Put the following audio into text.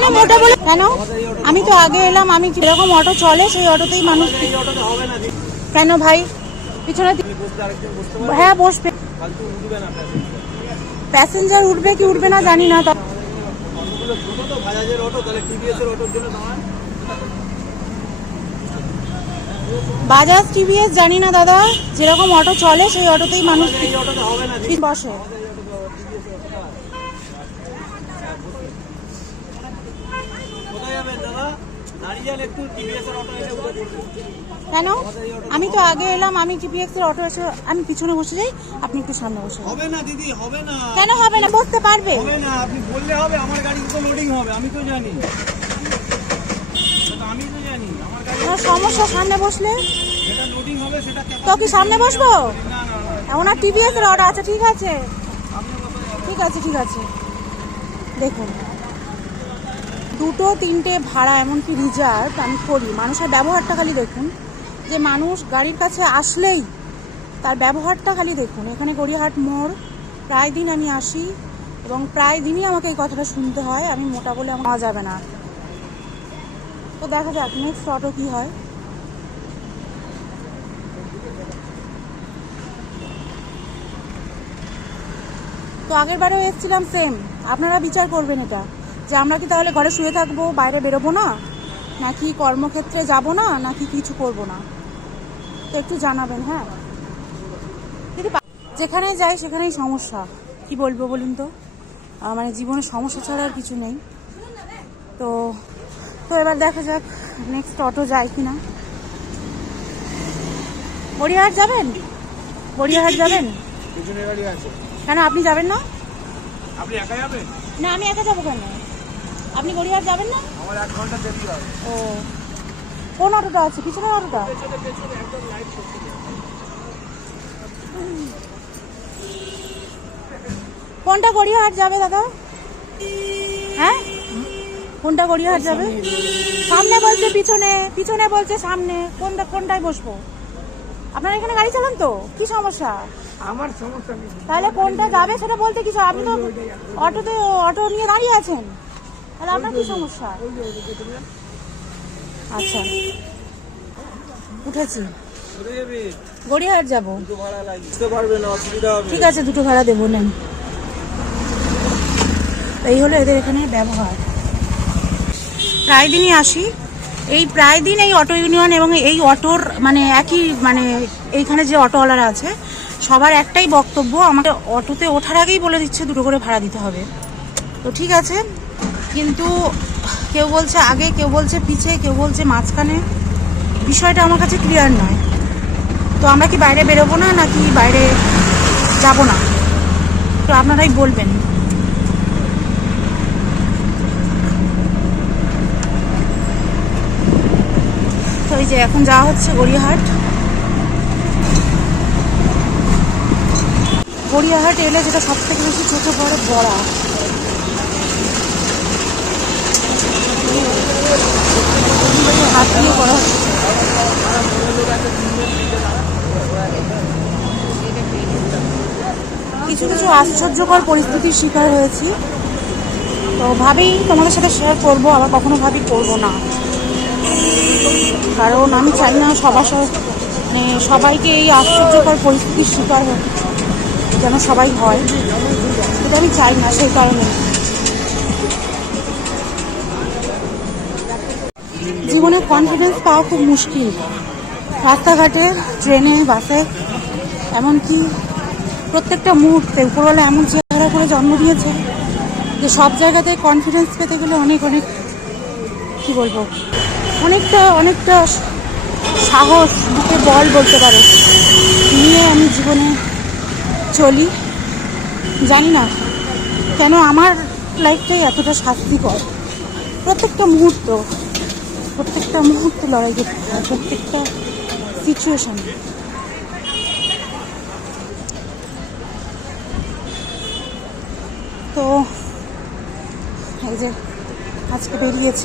হয় না মোটা বলে? কেন? আমি তো আগে এলাম আমি যেরকম অটো চলে সেই অটোতেই মানুষ কেন ভাই? পিছনে হ্যাঁ বসবে। প্যাসেঞ্জার উঠবে কি উঠবে না জানি না বাজাজ টিভিএস জানি না দাদা যেরকম অটো চলে সেই অটোতেই মানুষ বসে কোথায় যাবেন দাদা দাঁড়িয়ে যান একটু টিভিএস এর অটো এসে উঠে পড়বে কেন? আমি তো আগে এলাম আমি টিপিএক্স এর অটো এসে আমি পিছনে বসে যাই আপনি একটু সামনে বসে হবে না দিদি হবে না। কেন হবে না? বসতে পারবে। হবে না আপনি বললে হবে আমার গাড়িতে তো লোডিং হবে আমি তো জানি। আমি তো জানি আমার গাড়ি সমস্যা সামনে বসলে? যেটা লোডিং হবে সেটা তো কি সামনে বসবো? না না ওনার টিভিএস এর অর্ডার আছে ঠিক আছে? ঠিক আছে ঠিক আছে। দেখুন দুটো, তিনটে ভাড়া, এমনকি রিজার্ভ আমি করি। মানুষের ব্যবহারটা খালি দেখুন, যে মানুষ গাড়ির কাছে আসলেই তার ব্যবহারটা খালি দেখুন। এখানে গড়িয়াহাট মোড়, প্রায় দিন আমি আসি এবং প্রায় দিনই আমাকে এই কথাটা শুনতে হয়। আমি মোটা বলে আমার যাবে না। তো দেখা যাক নেক্সট অটো কী হয়। তো আগের বারেও এসেছিলাম সেম আপনারা বিচার করবেন এটা। যে আমরা কি তাহলে ঘরে শুয়ে থাকব বাইরে বেরোবো না? নাকি কর্মক্ষেত্রে যাব না নাকি কিছু করব না? তো একটু জানাবেন হ্যাঁ? পা- যেখানে যাই সেখানেই সমস্যা। কি বলব বলুন তো? মানে জীবনে সমস্যা ছাড়া আর কিছু নেই। তো তো এবার দেখা যাক নেক্সট অটো যায় কি না গড়িয়াহাট যাবেন? গড়িয়াহাট যাবেন? কেন আপনি যাবেন না? আপনি একা যাবেন? না আমি একা যাব কেন? আপনি গড়িয়াহাট যাবেন না? আমার এক ঘণ্টা দেরি হবে ও। কোন অটোটা আছে? পিছনের অটোটা? কোনটা গড়িয়াহাট যাবে দাদা? হ্যাঁ? কোনটা গড়িয়াহাট যাবে? সামনে বলছে পিছনে পিছনে বলছে সামনে। কোনটা কোনটায় বসবো? আপনার এখানে গাড়ি চালান তো? কি সমস্যা? আমার সমস্যা নেই। তাহলে কোনটা যাবে সেটা বলতে কিছু আপনি তো অটোতে অটো নিয়ে দাঁড়িয়ে আছেন। তাহলে আপনার কি সমস্যা? আচ্ছা। উঠেছি। গড়িয়াহাট যাব। ঠিক আছে, দুটো ভাড়া দেবো, নেন। এই হলো এদের এখানে ব্যবহার। প্রায় দিনই আসি। এই প্রায় দিন এই অটো ইউনিয়ন এবং এই অটোর মানে একই মানে এইখানে যে অটোওয়ালারা আছে, সবার একটাই বক্তব্য, আমাকে অটোতে ওঠার আগেই বলে দিচ্ছে দুটো করে ভাড়া দিতে হবে। তো ঠিক আছে কিন্তু কেউ বলছে আগে, কেউ বলছে পিছে, কেউ বলছে মাঝখানে। বিষয়টা আমার কাছে ক্লিয়ার নয়। তো আমরা কি বাইরে বেরোবো না, নাকি বাইরে যাব না? তো আপনারাই বলবেন। তো এই যে এখন যাওয়া হচ্ছে গড়িয়াহাট। গড়িয়াহাট এলে যেটা সব থেকে বেশি চোখে পড়ে বড়া। কিছু কিছু আশ্চর্যকর পরিস্থিতির শিকার হয়েছি। তো ভাবেই তোমাদের সাথে শেয়ার করব, আবার কখনো ভাবি করব না। কারণ আমি চাই না সবার সব- মানে সবাইকে এই আশ্চর্যকর পরিস্থিতির শিকার যেন সবাই হয়। এটা আমি চাই না সেই কারণে। জীবনে কনফিডেন্স পাওয়া খুব মুশকিল। রাস্তাঘাটে ট্রেনে বাসে এমনকি প্রত্যেকটা মুহূর্তে উপরওয়ালা এমন চেহারা করে জন্ম দিয়েছে যে সব জায়গাতে কনফিডেন্স পেতে গেলে অনেক অনেক, কি বলব, অনেকটা অনেকটা সাহস বুকে বল বলতে পারো। নিয়ে আমি জীবনে চলি। জানি না কেন আমার লাইফটাই এতটা শাস্তিকর। প্রত্যেকটা মুহূর্ত প্রত্যেকটা মুহূর্তে লড়াই করতে হয় প্রত্যেকটা সিচুয়েশন তো এই যে আজকে বেরিয়েছি।